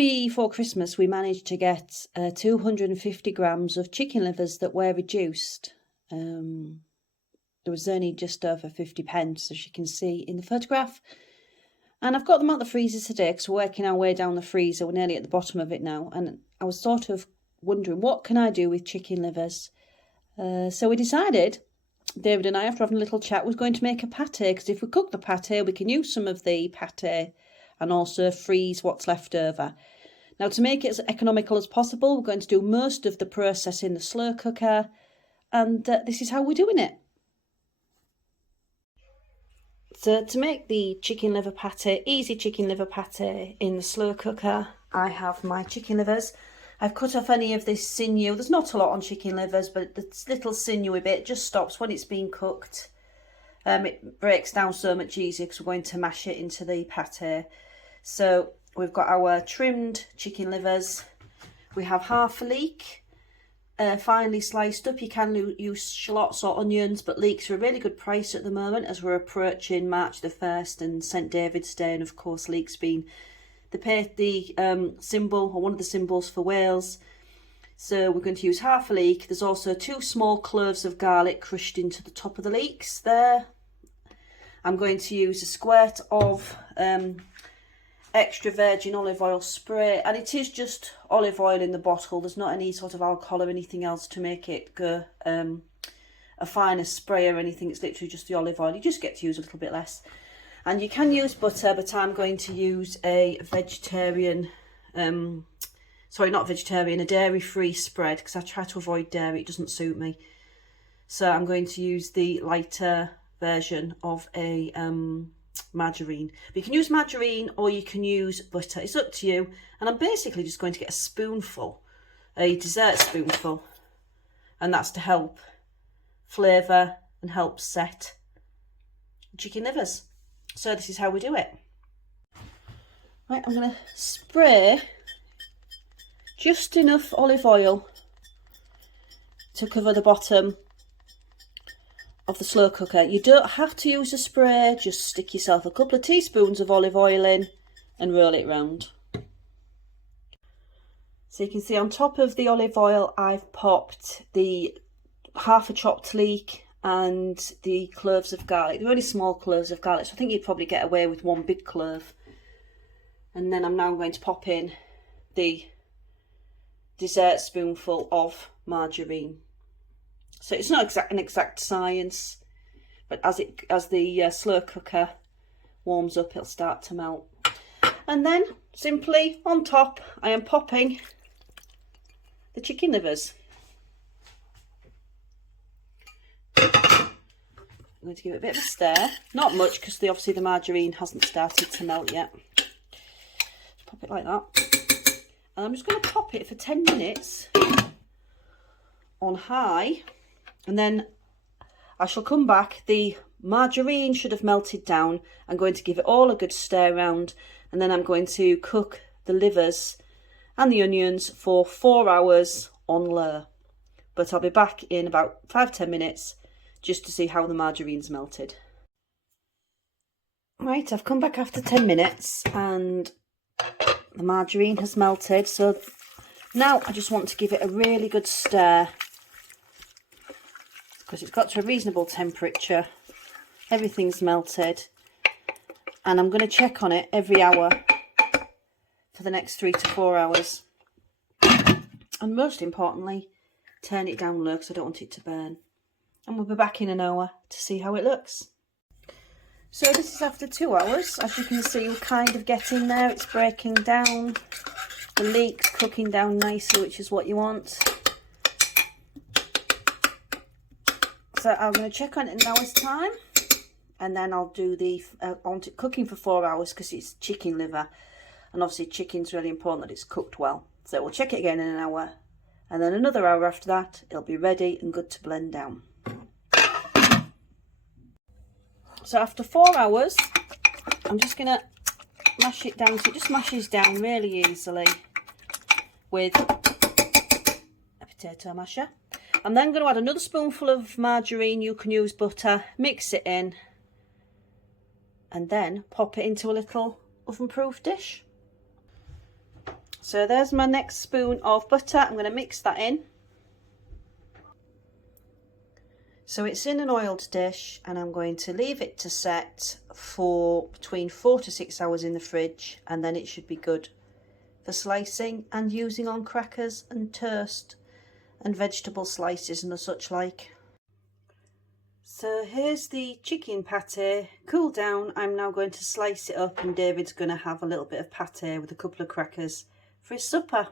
before Christmas we managed to get 250 grams of chicken livers that were reduced. There was only just over 50 pence, as you can see in the photograph. And I've got them out the freezer today because we're working our way down the freezer. We're nearly at the bottom of it now. And I was sort of wondering, what can I do with chicken livers? So we decided, David and I, after having a little chat, was going to make a pate. Because if we cook the pate, we can use some of the pate and also freeze what's left over. Now, to make it as economical as possible, we're going to do most of the process in the slow cooker. And this is how we're doing it. So to make the chicken liver pate, easy chicken liver pate in the slow cooker, I have my chicken livers. I've cut off any of this sinew. There's not a lot on chicken livers, but this little sinewy bit just stops when it's being cooked. It breaks down so much easier because we're going to mash it into the pate. So we've got our trimmed chicken livers. We have half a leek. Finely sliced up. You can use shallots or onions, but leeks are a really good price at the moment as we're approaching March the 1st and St David's Day, and of course leeks being the symbol, or one of the symbols for Wales. So we're going to use half a leek. There's also 2 small cloves of garlic crushed into the top of the leeks there. I'm going to use a squirt of extra virgin olive oil spray, and it is just olive oil in the bottle. There's not any sort of alcohol or anything else to make it go a finer spray or anything. It's literally just the olive oil. You just get to use a little bit less, and you can use butter, but I'm going to use a vegetarian sorry, not vegetarian, a dairy-free spread, because I try to avoid dairy. It doesn't suit me. So I'm going to use the lighter version of a margarine. But you can use margarine or you can use butter. It's up to you. And I'm basically just going to get a spoonful, a dessert spoonful, and that's to help flavour and help set chicken livers. So this is how we do it. Right, I'm going to spray just enough olive oil to cover the bottom of the slow cooker. You don't have to use a spray, just stick yourself a couple of teaspoons of olive oil in and roll it round. So you can see on top of the olive oil I've popped the half a chopped leek and the cloves of garlic. They're only small cloves of garlic, so I think you'd probably get away with 1 big clove. And then I'm now going to pop in the dessert spoonful of margarine. So it's not an exact science, but as the slow cooker warms up, it'll start to melt. And then simply on top, I am popping the chicken livers. I'm going to give it a bit of a stir, not much because obviously the margarine hasn't started to melt yet. Just pop it like that, and I'm just going to pop it for 10 minutes on high. And then I shall come back. The margarine should have melted down. I'm going to give it all a good stir round, and then I'm going to cook the livers and the onions for 4 hours on low. But I'll be back in about 5-10 minutes just to see how the margarine's melted. Right, I've come back after 10 minutes and the margarine has melted. So now I just want to give it a really good stir, because it's got to a reasonable temperature. Everything's melted, and I'm going to check on it every hour for the next 3 to 4 hours, and most importantly turn it down low because I don't want it to burn. And we'll be back in an hour to see how it looks. So this is after 2 hours. As you can see, we're kind of getting there. It's breaking down, the leek's cooking down nicely, which is what you want. So I'm going to check on it in an hour's time, and then I'll do I want it cooking for 4 hours because it's chicken liver, and obviously chicken's really important that it's cooked well. So we'll check it again in an hour, and then another hour after that it'll be ready and good to blend down. So after 4 hours, I'm just going to mash it down, so it just mashes down really easily with a potato masher. I'm then going to add another spoonful of margarine. You can use butter, mix it in, and then pop it into a little oven-proof dish. So there's my next spoon of butter. I'm going to mix that in. So it's in an oiled dish, and I'm going to leave it to set for between 4 to 6 hours in the fridge, and then it should be good for slicing and using on crackers and toast and vegetable slices and such like. So here's the chicken pate cooled down. I'm now going to slice it up, and David's going to have a little bit of pate with a couple of crackers for his supper.